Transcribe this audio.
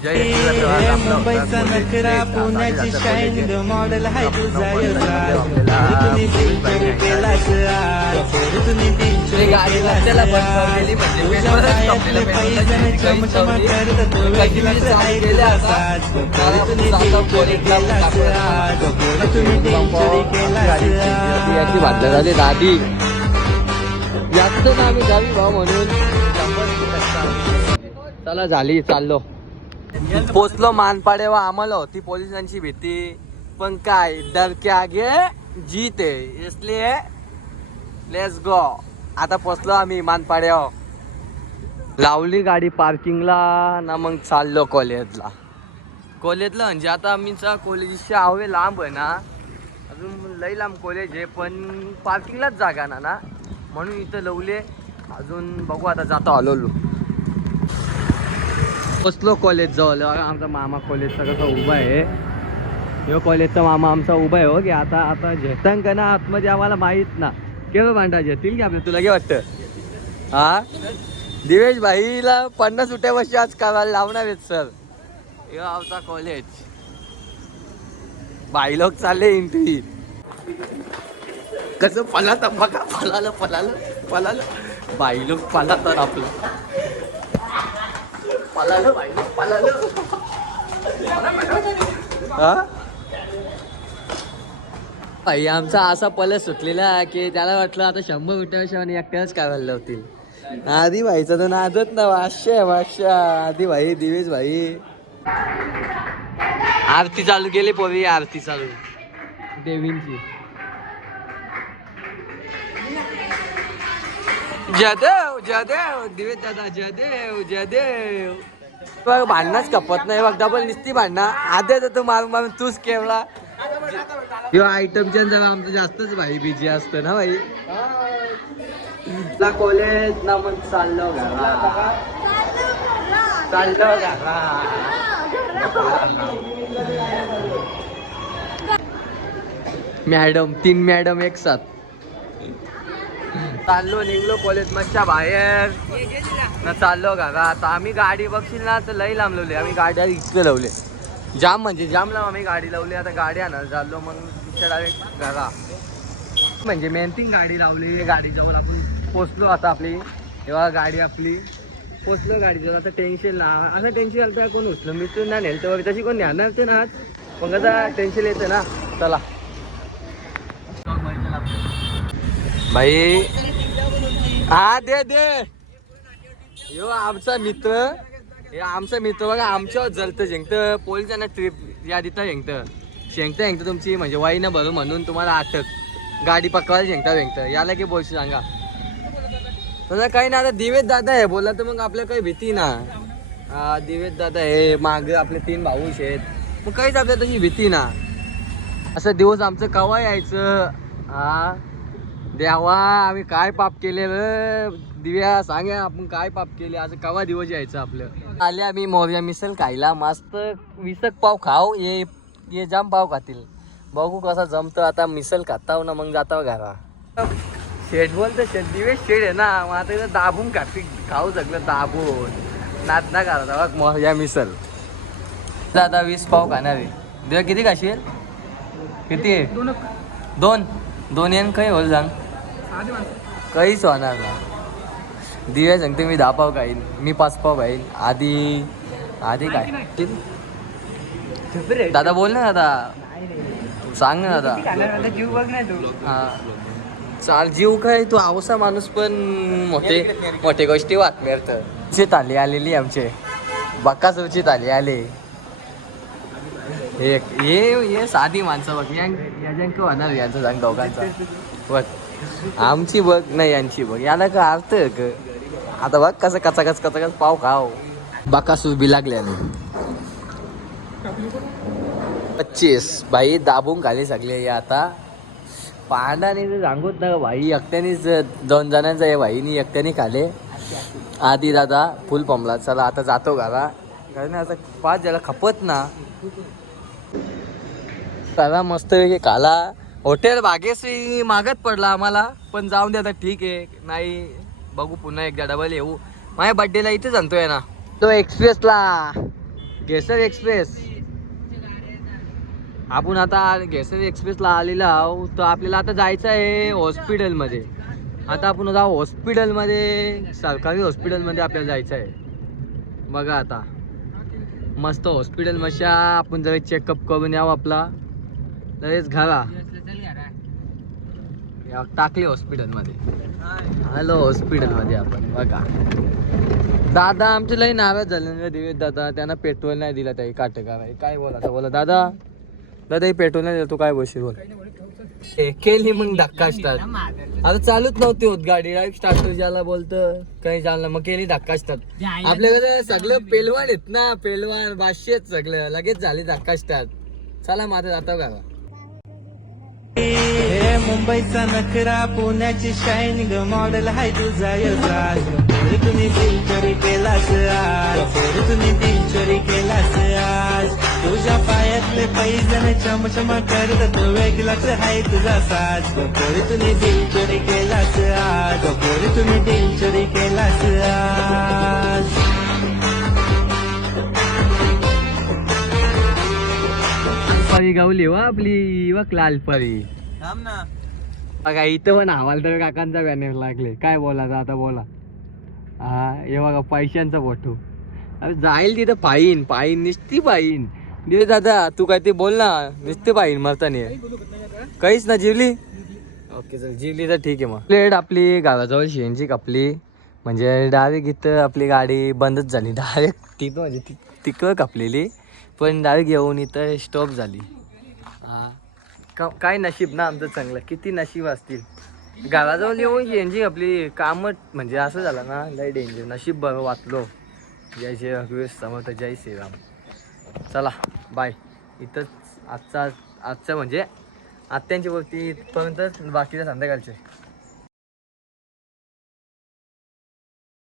मुंबईचा नखरा पुण्याची शाईन मॉडेल हाय तुझा भांडण झाली दादी जास्त ना आम्ही गावी भाऊ म्हणून चला झाली चाललो पोचलो मानपाड्यावर आम्हाला होती पोलिसांची भीती पण काय डर के आगे जीत आहे इसलिए लेट्स गो आता पोचलो आम्ही मानपाड्यावर लावली गाडी पार्किंगला ना मग चाललो कॉलेजला म्हणजे आता आम्हीचा कॉलेजच्या हवे लांब आहे ना अजून लई लांब कॉलेज आहे पण पार्किंगलाच जागा ना म्हणून इथं लवले अजून बघू आता जातो आलो पोचलो कॉलेज जवळ आमचा मामा कॉलेजचा कसा उभा आहे ह्यो कॉलेजचा मामा आमचा उभा आहे हो की आता झेतांक ना आतमध्ये आम्हाला माहीत ना केव्हा भांडा झेतील की आपल्या तुला काय वाटतं हा दिवेश भाईला 50 सुट्या वर्षी आज करायला लावणार आहेत सर ह्यो आमचा कॉलेज भाई लोक चालले इंटरी कसं पलाता बघा पलालं बाई लोक पलातात आपलं पलालं हा भाई आमचा असा पलस सुटलेला की त्याला वाटलं आता 100 रुपयाशिवाय एकट्याच करायला लावतील आधी भाईचा तर नादत ना वाशा आधी भाई दिवेश भाई आरती चालू केली पोरी आरती चालू देवींची जयदेव दिवेश दादा जयदेव बघ भांडणच कपत नाही बघ डबल निस्ती भांडणं आधी तू मारून तूच केवला किंवा आयटमच्या जरा आमचं जास्तच भाई बिझी असतं ना भाई ना कॉलेज ना मग चाललो मॅडम 3 मॅडम एक साथ चाललो निघलो कॉलेज मधच्या बाहेर ना चाललो घरा आता आम्ही गाडी बघशील ना तर लई लांब लावली आम्ही गाड्या इतके लावले जाम म्हणजे जाम लांब आम्ही गाडी लावली आता गाडी आणायला चाललो मग तिच्या डायरेक्ट घरा म्हणजे मेनथिंग गाडी लावली गाडीजवळ आपण पोचलो आता आपली तेव्हा गाडी आपली पोचलो गाडीजवळ आता टेन्शन ना असं टेन्शन आलं तर कोण उचलं मी तू ना नेलं तेव्हा तशी कोण न्याणार ते ना आज मग आता टेन्शन येतं ना चला भाई हा दे यो आमचा मित्र बघा आमच्यावर जलतं शेंगतं पोलिसांना ट्रिप या देता शेंगतं तुमची म्हणजे वाई ना भरू म्हणून तुम्हाला अटक गाडी पकवायला शेंगतं याला की बोलशी सांगा तसं काही ना आता दिवेश दादा आहे बोला तर मग आपल्या काही भीती ना दिवेश दादा आहे माग आपले 3 भाऊच आहेत मग काहीच आपल्या तशी भीती ना असं दिवस आमचं कवा यायचं हा देवा आम्ही काय पाप केलेलं दिव्या सांगा आपण काय पाप केले आज कवा दिवस यायचं आपलं आले आम्ही मोर्या मिसल खायला मस्त 20 पाव खाऊ ये जाम पाव खातील बघू कसा जमतं आता मिसल खाताव ना मग जाताव घरा शेड बोलतं शेड दिवेश शेड आहे ना मग आता इथं दाबून खाऊ सगळं दाबून नाचना करा बघ मोर्या मिसल आता 20 पाव खाणार आहे दिव्या किती खाशील किती आहे 2 येन काही होल सांग काहीच होणार ना दिव्या सांगते मी 10 पाव खाईन मी 5 पाव खाईन आधी काय दादा बोल ना दादा सांग ना दादा जीव बघ ना तू हा चाल जीव काय तू आवसा माणूस पण मोठे गोष्टी बातम्या ताली आलेली आमचे बक्कासूरची ताली आले ये साधी माणसं बघ याच्याक होणार यांचं सांग दोघांचा बघ आमची बघ नाही यांची बघ याला का अर्थ आता बघ कसं कचाकच पाव खाव बकासूर बी लागल्याने 25 भाई दाबून खाली सगळे आता पांडाने सांगूत ना भाई एकट्यानेच 2 जणांचा आहे भाईनी एकट्याने खाले आधी दादा फुल पंपला चला आता जातो घरा कारण आता 5 ज्याला खपत ना त्याला मस्त काला हॉटेल भाग्यश्री मागत पडला आम्हाला पण जाऊन दे आता ठीक आहे नाही बघू पुन्हा एकदा डबल येऊ माझ्या बड्डेला इथेच आणतोय ना तो एक्सप्रेसला केसर एक्सप्रेस. आपण आता केसर एक्सप्रेसला आलेलो आहो. तर आपल्याला आता जायचं आहे हॉस्पिटलमध्ये. आता आपण जाऊ हॉस्पिटलमध्ये, सरकारी हॉस्पिटलमध्ये आपल्याला जायचं आहे. बघा आता मस्त हॉस्पिटल मशा आपण जरा चेकअप करून यावं आपला. लगेच घरा टाकले हॉस्पिटलमध्ये. हॅलो हॉस्पिटलमध्ये आपण. बघा दादा आमचे लई नाराज झाले दिवेश दादा. त्यांना पेट्रोल नाही दिला त्याही काटेकार. काय बोला आता बोला दादा. दादा ही पेट्रोल नाही दिला तू काय बोलशील बोल. केली मग धक्का स्टार्ट. आता चालूच नव्हती होत गाडी. डायरेक्ट स्टार्टर ज्याला बोलतं काही चाललं मग केली धक्का स्टार्ट. आपल्याकडे सगळं पेलवान आहेत ना. पेलवान बादशेत सगळं लगेच झाली धक्का स्टार्ट. चला माझं जातो गावा. हे मुंबईचा नखरा पुण्याची शाईनिंग मॉडेल हाय तुझा यजाज. तुम्ही दिल चोरी केलास आज. तुम्ही दिल चोरी केलास आज. तुझ्या पायातले पैजण चमचमा करत तो वेगळाच हाय तुझा साज. तुम्ही दिल चोरी केलास आज. तुम्ही दिल चोरी केलास आज. परी गावली वा आपली वा लालपरी. बघा इथं पण हवालदार काकांचा बॅनर लागले. काय बोलायचं आता बोला. हा हे बघा पैशांचा फोटो. अरे जाईल तिथं पायीन पायीन निसती पायीन. दिले दादा तू काय ते बोल ना. निसते पायीन मरतानी काहीच ना. जिवली ओके चल जिवली तर ठीक आहे. मग प्लेट आपली गावाजवळ शेंजी कापली म्हणजे डायरेक्ट इथं आपली गाडी बंदच झाली. डायरेक्ट तिथं म्हणजे तिकडं कापलेली पण डायरेक्ट येऊन इथं स्टॉप झाली. हा काय नशीब ना आमचं चांगलं. किती नशीब असतील. गावाजवळ येऊन शेंजी आपली कामं म्हणजे असं झालं ना लय डेंजर. नशीब बरं वाचलो. जय श्री समर्थ जय श्रीराम. चला बाय. इथंच आजचा म्हणजे आत्यांच्या वरती इथपर्यंत बाकीच्या संध्याकाळचे.